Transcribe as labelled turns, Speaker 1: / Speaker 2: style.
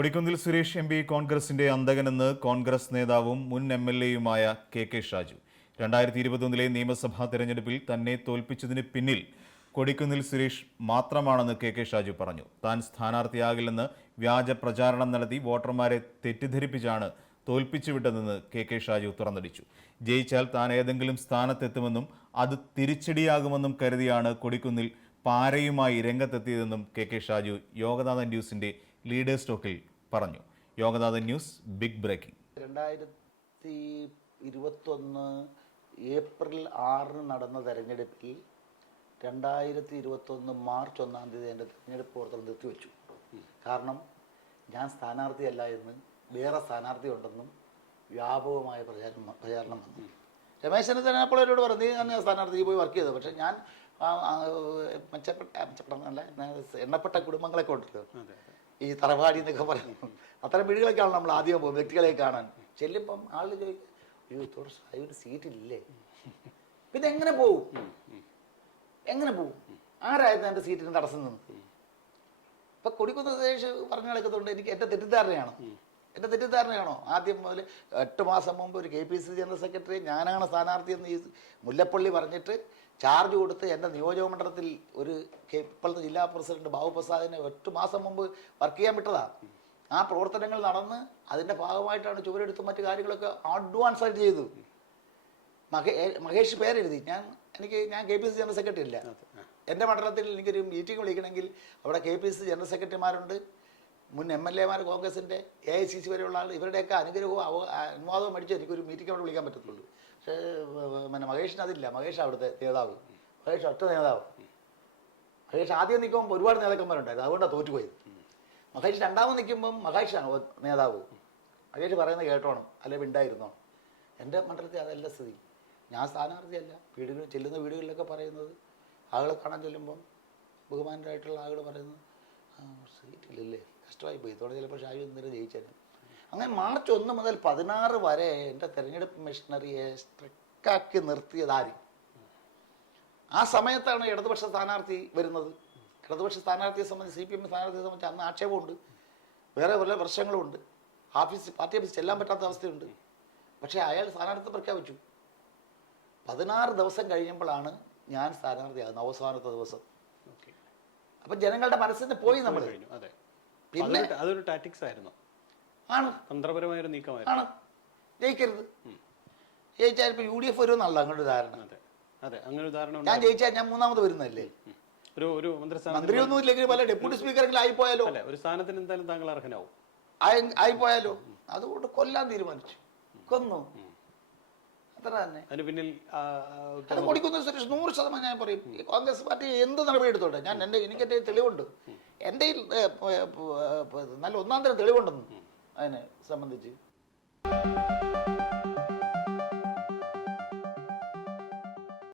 Speaker 1: Kodikunnil Suresh M P കോൺഗ്രസിന്റെ അന്തകനെന്ന് കോൺഗ്രസ് നേതാവും മുൻ എം എൽ എയുമായ കെ കെ ഷാജു. രണ്ടായിരത്തി ഇരുപത്തൊന്നിലെ നിയമസഭാ തെരഞ്ഞെടുപ്പിൽ തന്നെ തോൽപ്പിച്ചതിന് പിന്നിൽ കൊടിക്കുന്നിൽ സുരേഷ് മാത്രമാണെന്ന് കെ കെ ഷാജു പറഞ്ഞു. താൻ സ്ഥാനാർത്ഥിയാകില്ലെന്ന് വ്യാജ പ്രചാരണം നടത്തി വോട്ടർമാരെ തെറ്റിദ്ധരിപ്പിച്ചാണ് തോൽപ്പിച്ചുവിട്ടതെന്ന് കെ കെ ഷാജു തുറന്നടിച്ചു. ജയിച്ചാൽ താൻ ഏതെങ്കിലും സ്ഥാനത്തെത്തുമെന്നും അത് തിരിച്ചടിയാകുമെന്നും കരുതിയാണ് കൊടിക്കുന്നിൽ പാരയുമായി രംഗത്തെത്തിയതെന്നും കെ കെ ഷാജു യോഗനാഥൻ ന്യൂസിന്റെ ലീഡേഴ്സ് ടോക്കിൽ പറഞ്ഞു. Yoganathan news big breaking.
Speaker 2: രണ്ടായിരത്തി ഇരുപത്തൊന്ന് ഏപ്രിൽ ആറിന് നടന്ന തെരഞ്ഞെടുപ്പിൽ രണ്ടായിരത്തി ഇരുപത്തൊന്ന് മാർച്ച് ഒന്നാം തീയതി എന്റെ തെരഞ്ഞെടുപ്പ് പ്രവർത്തനം നിർത്തിവെച്ചു. കാരണം ഞാൻ സ്ഥാനാർത്ഥിയല്ല എന്ന് വേറെ സ്ഥാനാർത്ഥി ഉണ്ടെന്നും വ്യാപകമായ പ്രചാരണം പ്രചാരണം വന്നു. രമേശ് ചെന്നിത്തല അപ്പോൾ എന്നോട് പറഞ്ഞു നീ തന്നെ സ്ഥാനാർത്ഥി നീ പോയി വർക്ക് ചെയ്തത് പക്ഷേ ഞാൻ മെച്ചപ്പെട്ട മെച്ചപ്പെട്ട എന്നല്ല, എണ്ണപ്പെട്ട കുടുംബങ്ങളെ ഉണ്ടല്ലോ ഈ തറവാടി എന്നൊക്കെ പറയുന്നു അത്തരം വീടുകളൊക്കെയാണ് നമ്മൾ ആദ്യം പോകും വ്യക്തികളെ കാണാൻ. ചെല്ലുമ്പം ആൾ ചോദിക്കും അയ്യോ തുടർ ഒരു സീറ്റില്ലേ? പിന്നെ എങ്ങനെ പോവും? എങ്ങനെ പോവും? ആരായിരുന്നു എന്റെ സീറ്റിന് തടസ്സം നിന്ന്? ഇപ്പൊ കൊടിക്കുന്ന സുരേഷ് പറഞ്ഞു കിടക്കുന്നുണ്ട് എനിക്ക് എന്റെ തെറ്റിദ്ധാരണയാണ്. എന്റെ തെറ്റിദ്ധാരണയാണോ? ആദ്യം മുതൽ എട്ട് മാസം മുമ്പ് ഒരു K P C general secretary ഞാനാണ് സ്ഥാനാർത്ഥി എന്ന് ഈ മുല്ലപ്പള്ളി പറഞ്ഞിട്ട് ചാർജ് കൊടുത്ത് എന്റെ നിയോജക മണ്ഡലത്തിൽ ഒരു ഇപ്പോഴത്തെ ജില്ലാ പ്രസിഡന്റ് ബാബു പ്രസാദിനെ ഒറ്റ മാസം മുമ്പ് വർക്ക് ചെയ്യാൻ വിട്ടതാണ് ആ പ്രവർത്തനങ്ങൾ നടന്ന് അതിന്റെ ഭാഗമായിട്ടാണ് ചുവരെടുത്തും മറ്റു കാര്യങ്ങളൊക്കെ അഡ്വാൻസ് ആയിട്ട് ചെയ്തു. മഹേ മഹേഷ് പേരെഴുതി. ഞാൻ എനിക്ക് ഞാൻ K P C general secretary അല്ല. എന്റെ മണ്ഡലത്തിൽ എനിക്കൊരു മീറ്റിംഗ് വിളിക്കണമെങ്കിൽ അവിടെ കെ പി സി ജനറൽ സെക്രട്ടറിമാരുണ്ട്. മുൻ എം എൽ എമാർ കോൺഗ്രസിന്റെ എ ഐ സി സി വരെയുള്ള ആൾ ഇവരുടെയൊക്കെ അനുഗ്രഹവും അനുവാദവും മേടിച്ച് എനിക്കൊരു മീറ്റിംഗ് അവിടെ വിളിക്കാൻ പറ്റത്തുള്ളൂ. പിന്നെ മഹേഷിന് അതില്ല. മഹേഷ് അവിടുത്തെ നേതാവ്. മഹേഷ് ഒറ്റ നേതാവ്. മഹേഷ് ആദ്യം നിൽക്കുമ്പോൾ ഒരുപാട് നേതാക്കന്മാരുണ്ടായിരുന്നു. അതുകൊണ്ടാണ് തോറ്റുപോയത്. മഹേഷ് രണ്ടാമത് നിൽക്കുമ്പം മഹേഷാണ് നേതാവ്. മഹേഷ് പറയുന്നത് കേട്ടോണം. അല്ലെ ഉണ്ടായിരുന്നോ എന്റെ മണ്ഡലത്തിൽ അതല്ല സ്ഥിതി. ഞാൻ സ്ഥാനാർത്ഥിയല്ല. വീടുകൾ ചെല്ലുന്ന വീടുകളിലൊക്കെ പറയുന്നത് ആളുകളെ കാണാൻ ചെല്ലുമ്പം ബഹുമാനരായിട്ടുള്ള ആളുകൾ പറയുന്നത് സീറ്റില്ലല്ലേ കഷ്ടമായി പോയി ഇതോടെ ചിലപ്പോൾ ഷാജു ഇന്നലെ ജയിച്ചേനെ. അങ്ങനെ മാർച്ച് ഒന്ന് മുതൽ പതിനാറ് വരെ എന്റെ തെരഞ്ഞെടുപ്പ് മെഷീനറിയെ സ്ട്രിക്റ്റാക്കി നിർത്തിയത് ആ സമയത്താണ് ഇടതുപക്ഷ സ്ഥാനാർത്ഥി വരുന്നത്. ഇടതുപക്ഷ സ്ഥാനാർത്ഥിയെ സംബന്ധിച്ച് സി പി എം സ്ഥാനാർത്ഥിയെ സംബന്ധിച്ച് അന്ന് ആക്ഷേപമുണ്ട്. വേറെ പല പ്രശ്നങ്ങളുമുണ്ട്. ഓഫീസ് പാർട്ടി ഓഫീസ് ചെല്ലാൻ പറ്റാത്ത അവസ്ഥയുണ്ട്. പക്ഷേ അയാൾ സ്ഥാനാർത്ഥി പ്രഖ്യാപിച്ചു. പതിനാറ് ദിവസം കഴിയുമ്പോഴാണ് ഞാൻ സ്ഥാനാർത്ഥിയാകുന്നത് അവസാനത്തെ ദിവസം. അപ്പം ജനങ്ങളുടെ മനസ്സിൽ നിന്ന് പോയി നമ്മൾ പിന്നെ
Speaker 1: അതൊരു ടാറ്റിക്സ് ആയിരുന്നു. ആണ്. തന്ത്രപരമായ ഒരു നീക്കമായിരുന്നു.
Speaker 2: ആണ്. ജയിക്കരുത്. ജയിച്ചാൽ ഇപ്പൊ യു ഡി എഫ് വരുമെന്നല്ല അങ്ങോട്ട് ധാരണ. അതെ.
Speaker 1: അതെ അങ്ങനെ ഉദാഹരണം
Speaker 2: ഞാൻ. ജയിച്ചാൽ ഞാൻ മൂന്നാമത് വരുന്നല്ലേ ഒരു ഒരു മന്ത്രിയൊന്നും ഇല്ലെങ്കിൽ പല ഡെപ്യൂട്ടി സ്പീക്കറെങ്കിലും ആയിപ്പോയാലോ?
Speaker 1: അല്ല ഒരു സ്ഥാനത്തിന് എന്തായാലും താങ്കൾ അർഹനാവും.
Speaker 2: ആയി- ആയിപ്പോയാലോ? അതുകൊണ്ട് കൊല്ലാൻ തീരുമാനിച്ചു. കൊന്നു. അത്ര തന്നെ.
Speaker 1: അതിന് പിന്നിൽ
Speaker 2: അത് കൊടിക്കുന്ന സുരേഷ് നൂറ് ശതമാനം ഞാൻ പറയും. കോൺഗ്രസ് പാർട്ടി എന്ത് നടപടി എടുത്തോട്ടെ? ഞാൻ എന്റെ എനിക്ക് എന്റെ തെളിവുണ്ട് എന്റെ നല്ല ഒന്നാം തരം തെളിവുണ്ടെന്ന്. അതിനെ സംബന്ധിച്ച്.